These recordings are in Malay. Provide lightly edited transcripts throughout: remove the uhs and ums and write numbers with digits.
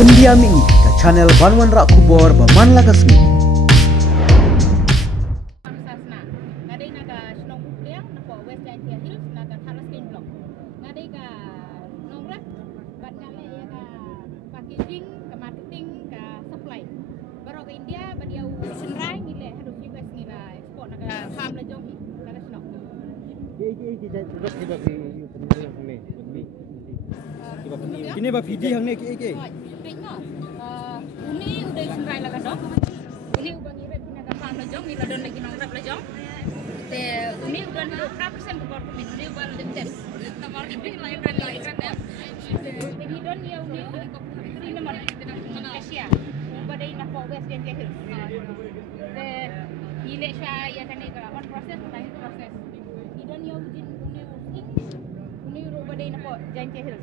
India Mingi ke channel Banwan Rak Kubor Baman Lagasmi. Ini apa video yang ni ke? Uni udah senrai lah kan dong. Uni ubah ngirim punya kapal lejong, ni ladon lagi nongkrap lejong. Uni udah 2% ke korporat, uni ubah lejong tes. Tamar ini lain kan ya. Jadi don ya uni ini nomor Asia. Ubah dari nak West yang kecil. Ini saya ya kan ini on proses, tadi proses. Ini don ya uni ubah dari nak Jain kecil.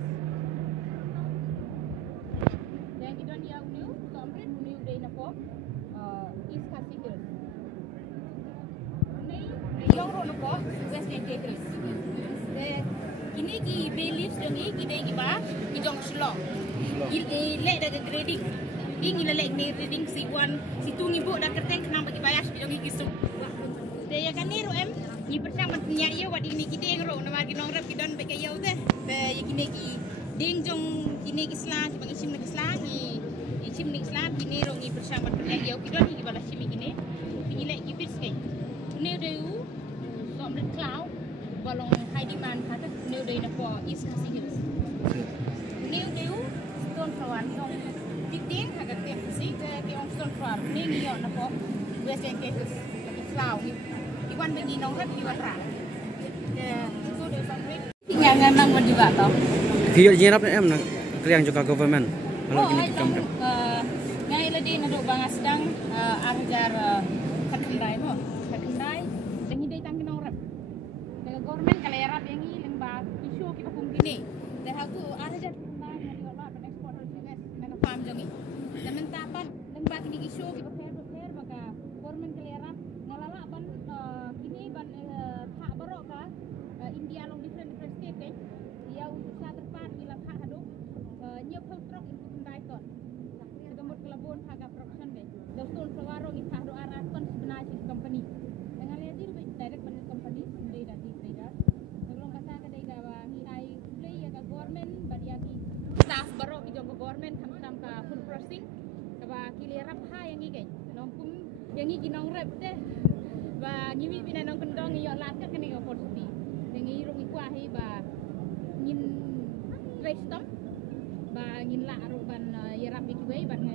Kini ki belief dengi kita iba kijong slow. Lek dah grading. Ini lek ni grading si one si tu ngibu dah kerteng kenang bagi bayar kijong kisu. Daya kan ni roem ni persang punya yo wadi ni kita yang ro nama ginong rap kidon bagi yo teh. Be kini ki ding jong kini ki slang bagi sim ni slang ni sim ni slang kini ro ni persang punya yo kidon ni balas sim kini. Ini lek kibis kai. Ni deu som the cloud balong high demand kata new day na for East Coast Hills. New day stone flower no. Titing agak tiap si ke tiong stone flower ni ngiyo na for West End Hills. Lagi flower ni. Iwan bengi nong rap iwan ra. So dia sampai tinggal nang di bato. Video jenap em nak kliang juga government. Kalau gini kamera. Ngai ladi naduk banga sedang arjar kakendai mo. Kakendai dengi day tang nong rap. Government kalau Arab yang ini lembah isu kita pun gini. Dah aku ada jadi lembah yang diorang pada ekspor dari US mereka farm jangi. Dan mentapan lembah ini isu kita fair maka government kalau Arab ngalala ban kini ban hak barok ka India long different state kan. Dia untuk sa terpan bila hak haduk nyep truk untuk kendai ton. Kemudian kelabon harga production be. Dostun sawarong itu hak arah ton sebenarnya company. Dengan dia deal direct dengan company sendiri dan staff baru di jangka government sampai full processing, kaba kilirap ha yang ini kan, nompum yang ini ginong rep deh, ba ngimi bina nong kendong iyo lakat kan iyo porsi, yang ini rung ikuahi ba ngin restom, ba ngin la aruban yerap ikway ban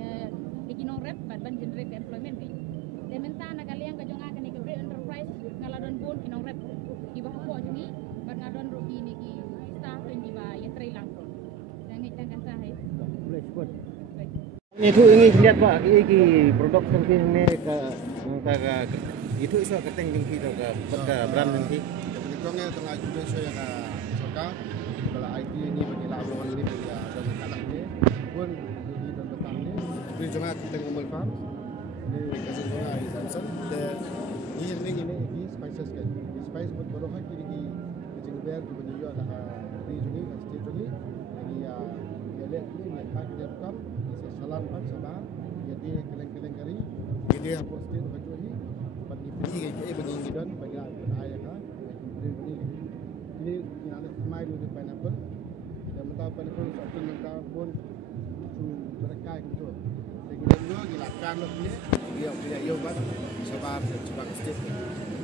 ginong rep ban generate employment kan, dementa nagaliang kajong akan ikaw enterprise ngaladon pun ginong rep, iba hapo jungi ban ngadon rugi niki staff yang iba yetray lang. Ini tu ini lihat pak, ini produk tengki ni ke itu isu keteng tengki tu ke brand tengki. Jadi kongnya tengah juga saya ke soka, kalau IT ini bagi lawan ini bagi dan anak ini pun di dan petang ini. Jadi cuma kita ngomel farm, ini kasih cuma di Samsung. Dan ini spices kan, spice buat baru hari ini kecil biar tu bagi juga nak di sini kasih sini. Ini nak kita tukar, salam pak sabar, jadi keleng kari, jadi apa sih baju ini, bagi pergi bagi ngidon, bagi ayah kan, ini yang ada main untuk pineapple, yang mentah pineapple satu mentah pun mereka itu, jadi dua gilakan loh ini, dia punya yobat, sabar coba kesip,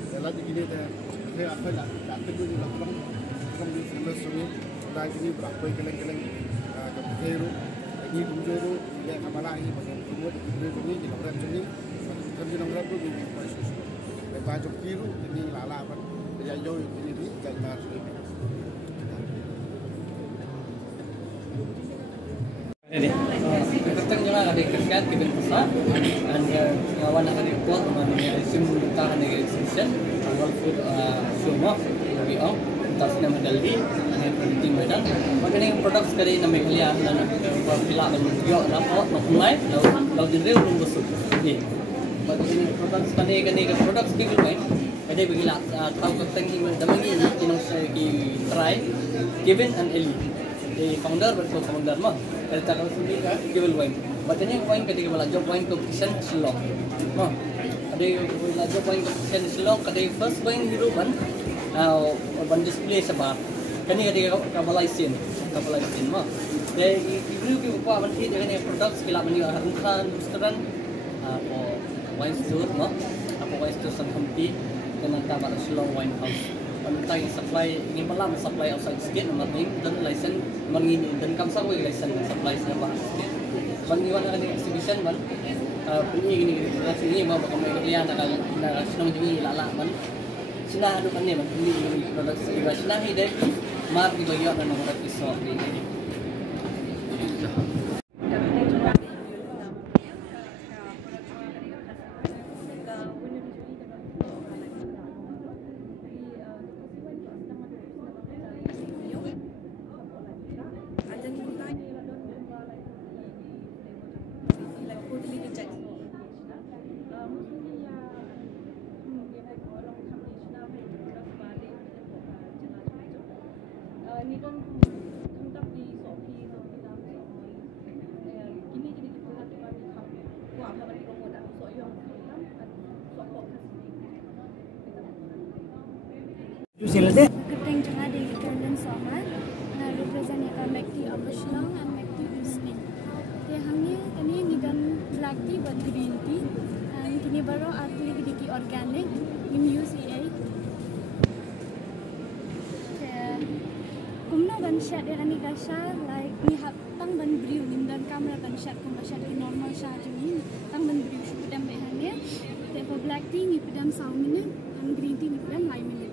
dan lagi gini dia apa lah, tak perlu dilakukan, kamu di sana sungai, lagi ini berapa keleng Heru, ini Bunjoro, ini Kamala ini bagian kedua di sini di Nongkrep sini, di Nongkrep itu di Pasus. Lepas Kiru ini lala apa? Jadi jauh ini di Jalan sini. Ini. Kita juga ada kerjaan kita besar, dan kawan ada report mengenai sim tahan negara extension, awal food semua lebih on. Tasnya medali, ini penting medan. Makanya produk sekali nama Meghalaya dan pila dan juga nak mulai, lalu jadi belum besar. Ini, makanya produk sekali kan produk skill kan. Ada begila tahu keteng ini, demi ini saya try Kevin and Ellie. founder atau founder mah dari cara sendiri kan jual wine. Macamnya wine ketika belajar wine competition Shillong. Mah ada belajar wine competition Shillong kada first wine hero ban. Ban display sebab kan ini ketika kapalaisin mah. Dari review apa ban hit dengan produk sekila ban juga harumkan restoran apa wine store mah. Apa wine store company dan nanti pada Shillong Wine House. Tentang supply ingin malam supply outside sikit nomor ni dan license mengini dan kamsa ko license supply sama sikit. Mangiwan na exhibition man puni gini sini mau bakal may kalian na sinong jingi lala man. Sinahan kan ni man puni produk sila sinahi dai mar di bagian na nomor piso ini. Ini kan tetap di Shopee ini jadi dibuat di mana kuah apa di promo dan soyong kan sokok Keteng jangan di London Somar, represent yang Mekti Abashlang and Mekti Usni. Dia hanya kini ngidan black tea buat green tea, and kini baru arti diki organic in UCA. Kumna ban shot yang ni kasar like ni tang ban brew nindan kamera ban shot kumna shot di normal shot ni tang ban brew shudam behanya. Therefore black tea ni pedam saumine and green tea ni pedam lime ni.